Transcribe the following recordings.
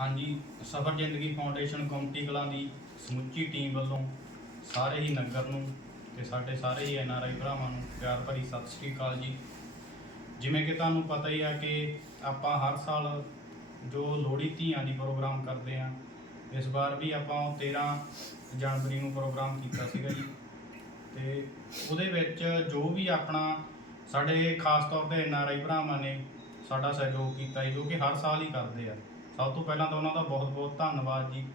ਹਾਂਜੀ, ਸਫਰ ਜ਼ਿੰਦਗੀ ਫਾਊਂਡੇਸ਼ਨ ਕੌਮਟੀ ਕਲਾਂ ਦੀ ਸਮੁੱਚੀ ਟੀਮ ਵੱਲੋਂ ਸਾਰੇ ਹੀ ਨਗਰ ਨੂੰ ਤੇ ਸਾਡੇ ਸਾਰੇ ਹੀ ਐਨਆਰਆਈ ਭਰਾਵਾਂ ਨੂੰ ਪਿਆਰ ਭਰੀ ਸਤਿ ਸ੍ਰੀ ਅਕਾਲ ਜੀ। ਜਿਵੇਂ ਕਿ ਤੁਹਾਨੂੰ ਪਤਾ ਹੀ ਆ ਕਿ ਆਪਾਂ ਹਰ ਸਾਲ ਜੋ ਲੋਹੜੀ ਧੀਆਂ ਦੀ ਪ੍ਰੋਗਰਾਮ ਕਰਦੇ ਆ, ਇਸ ਵਾਰ ਵੀ ਆਪਾਂ ਉਹ 13 ਜਨਵਰੀ ਨੂੰ ਪ੍ਰੋਗਰਾਮ ਕੀਤਾ ਸੀਗਾ ਜੀ। ਤੇ ਉਹਦੇ ਵਿੱਚ ਜੋ ਵੀ ਆਪਣਾ ਸਾਡੇ ਖਾਸ ਤੌਰ ਤੇ ਐਨਆਰਆਈ ਭਰਾਵਾਂ ਨੇ ਸਾਡਾ ਸਹਿਯੋਗ ਕੀਤਾ ਜੋ ਕਿ ਹਰ ਸਾਲ ਹੀ ਕਰਦੇ ਆ। ਸਭ ਤੋਂ ਪਹਿਲਾਂ ਤਾਂ ਉਹਨਾਂ ਦਾ ਬਹੁਤ ਬਹੁਤ ਧੰਨਵਾਦ ਜੀ।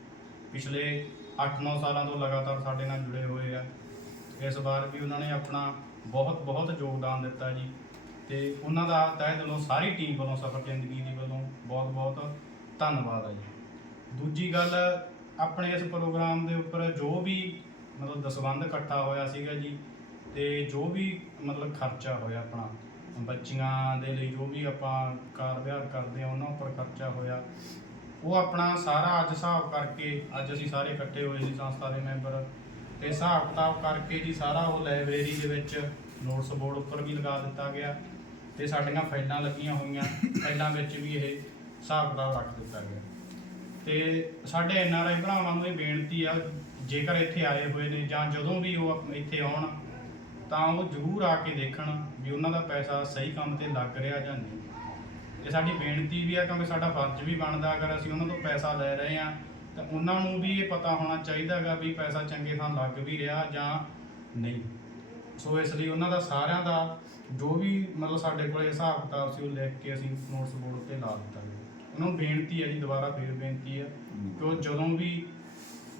ਪਿਛਲੇ 8-9 ਸਾਲਾਂ ਤੋਂ ਲਗਾਤਾਰ ਸਾਡੇ ਨਾਲ ਜੁੜੇ ਹੋਏ ਆ। ਇਸ ਵਾਰ ਵੀ ਉਹਨਾਂ ਨੇ ਆਪਣਾ ਬਹੁਤ ਬਹੁਤ ਯੋਗਦਾਨ ਦਿੱਤਾ ਜੀ। ਤੇ ਉਹਨਾਂ ਦਾ ਤਹਿ ਦਿਲੋਂ ਸਾਰੀ ਟੀਮ ਵੱਲੋਂ ਸਫਰ ਜ਼ਿੰਦਗੀ ਦੀ ਵੱਲੋਂ ਬਹੁਤ ਬਹੁਤ ਧੰਨਵਾਦ ਆ ਜੀ। ਦੂਜੀ ਗੱਲ, ਆਪਣੇ ਇਸ ਪ੍ਰੋਗਰਾਮ ਦੇ ਉੱਪਰ ਜੋ ਵੀ ਮਤਲਬ ਦਸਵੰਧ ਇਕੱਠਾ ਹੋਇਆ ਸੀਗਾ ਜੀ, ਤੇ ਜੋ ਵੀ ਮਤਲਬ ਖਰਚਾ ਹੋਇਆ ਆਪਣਾ ਬੱਚੀਆਂ ਦੇ ਲਈ ਜੋ ਵੀ ਆਪਾਂ ਕਾਰ ਵਿਹਾਰ ਕਰਦੇ ਆ ਉਹਨਾਂ ਉੱਪਰ ਖਰਚਾ ਹੋਇਆ। ਉਹ ਆਪਣਾ ਸਾਰਾ ਅੱਜ ਹਿਸਾਬ ਕਰਕੇ, ਅੱਜ ਅਸੀਂ ਸਾਰੇ ਇਕੱਠੇ ਹੋਏ ਸੀ, ਸੰਸਥਾ ਦੇ ਮੈਂਬਰ, ਤੇ ਹਿਸਾਬ ਕਿਤਾਬ ਕਰਕੇ ਜੀ ਸਾਰਾ ਉਹ ਲਾਇਬ੍ਰੇਰੀ ਦੇ ਵਿੱਚ ਨੋਟਸ ਬੋਰਡ ਉੱਪਰ ਵੀ ਲਗਾ ਦਿੱਤਾ ਗਿਆ ਤੇ ਸਾਡੀਆਂ ਫਾਈਲਾਂ ਲੱਗੀਆਂ ਹੋਈਆਂ। ਫਾਈਲਾਂ ਵਿੱਚ ਵੀ ਇਹ ਹਿਸਾਬ ਕਿਤਾਬ ਰੱਖ ਦਿੱਤਾ ਗਿਆ। ਤੇ ਸਾਡੇ ਐਨਆਰਆਈ ਭਰਾਵਾਂ ਨੂੰ ਇਹ ਬੇਨਤੀ ਆ, ਜੇਕਰ ਇੱਥੇ ਆਏ ਹੋਏ ਨੇ ਜਾਂ ਜਦੋਂ ਵੀ ਉਹ ਇੱਥੇ ਆਉਣ ਤਾਂ ਉਹ ਜ਼ਰੂਰ ਆ ਕੇ ਦੇਖਣ ਵੀ ਉਹਨਾਂ ਦਾ ਪੈਸਾ ਸਹੀ ਕੰਮ ਤੇ ਲੱਗ ਰਿਹਾ ਜਾਂ ਨਹੀਂ। ਇਹ ਸਾਡੀ ਬੇਨਤੀ ਵੀ ਆ, ਕਿਉਂਕਿ ਸਾਡਾ ਫਰਜ਼ ਵੀ ਬਣਦਾ, ਅਗਰ ਅਸੀਂ ਉਹਨਾਂ ਤੋਂ ਪੈਸਾ ਲੈ ਰਹੇ ਆ ਤਾਂ ਉਹਨਾਂ ਨੂੰ ਵੀ ਇਹ ਪਤਾ ਹੋਣਾ ਚਾਹੀਦਾਗਾ ਵੀ ਪੈਸਾ ਚੰਗੇ ਥਾਂ ਲੱਗ ਵੀ ਰਿਹਾ ਜਾਂ ਨਹੀਂ। ਸੋ ਇਸ ਲਈ ਉਹਨਾਂ ਦਾ ਸਾਰਿਆਂ ਦਾ ਜੋ ਵੀ ਮਤਲਬ ਸਾਡੇ ਕੋਲੇ ਹਿਸਾਬ ਕਿਤਾਬ ਸੀ, ਉਹ ਲਿਖ ਕੇ ਅਸੀਂ ਨੋਟਸ ਬੋਰਡ ਤੇ ਲਾ ਦਿੱਤਾ ਗਿਆ ਉਹਨਾਂ ਨੂੰ ਬੇਨਤੀ ਹੈ ਜੀ, ਦੁਬਾਰਾ ਫੇਰ ਬੇਨਤੀ ਹੈ ਕਿ ਉਹ ਜਦੋਂ ਵੀ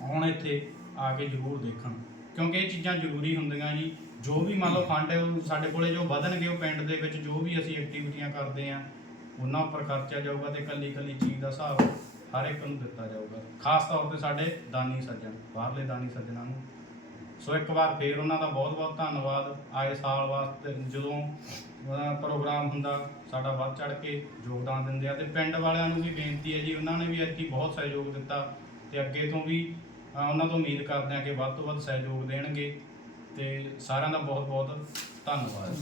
ਆਉਣ ਇੱਥੇ ਆ ਕੇ ਜ਼ਰੂਰ ਦੇਖਣ। ਕਿਉਂਕਿ ਇਹ ਚੀਜ਼ਾਂ ਜ਼ਰੂਰੀ ਹੁੰਦੀਆਂ ਜੀ। ਜੋ ਵੀ ਮੰਨ ਲਓ ਫੰਡ ਹੈ, ਉਹ ਸਾਡੇ ਕੋਲੇ ਜੋ ਵਧਣਗੇ, ਉਹ ਪਿੰਡ ਦੇ ਵਿੱਚ ਜੋ ਵੀ ਅਸੀਂ ਐਕਟੀਵਿਟੀਆਂ ਕਰਦੇ ਆ ਉਹਨਾਂ ਉੱਪਰ ਖਰਚਿਆ ਜਾਊਗਾ ਤੇ ਕੱਲੀ ਕੱਲੀ ਚੀਜ਼ ਦਾ ਹਿਸਾਬ ਹਰ ਇੱਕ ਨੂੰ ਦਿੱਤਾ ਜਾਊਗਾ। ਖਾਸ ਤੌਰ ਤੇ ਸਾਡੇ ਦਾਨੀ ਸੱਜਣ, ਬਾਹਰਲੇ ਦਾਨੀ ਸੱਜਣਾਂ ਨੂੰ। ਸੋ ਇੱਕ ਵਾਰ ਫੇਰ ਉਹਨਾਂ ਦਾ ਬਹੁਤ ਬਹੁਤ ਧੰਨਵਾਦ। ਆਏ ਸਾਲ ਵਾਸਤੇ ਜਦੋਂ ਪ੍ਰੋਗਰਾਮ ਹੁੰਦਾ, ਸਾਡਾ ਵੱਧ ਚੜ ਕੇ ਯੋਗਦਾਨ ਦਿੰਦੇ ਆ। ਤੇ ਪਿੰਡ ਵਾਲਿਆਂ ਨੂੰ ਵੀ ਬੇਨਤੀ ਹੈ ਜੀ, ਉਹਨਾਂ ਨੇ ਵੀ ਐਤਕੀ ਬਹੁਤ ਸਹਿਯੋਗ ਦਿੱਤਾ। ਤੇ ਅੱਗੇ ਤੋਂ ਵੀ ਉਹਨਾਂ ਤੋਂ ਉਮੀਦ ਕਰਦੇ ਹਾਂ ਕਿ ਵੱਧ ਤੋਂ ਵੱਧ ਸਹਿਯੋਗ ਦੇਣਗੇ ਤੇ ਸਾਰਿਆਂ ਦਾ ਬਹੁਤ ਬਹੁਤ ਧੰਨਵਾਦ।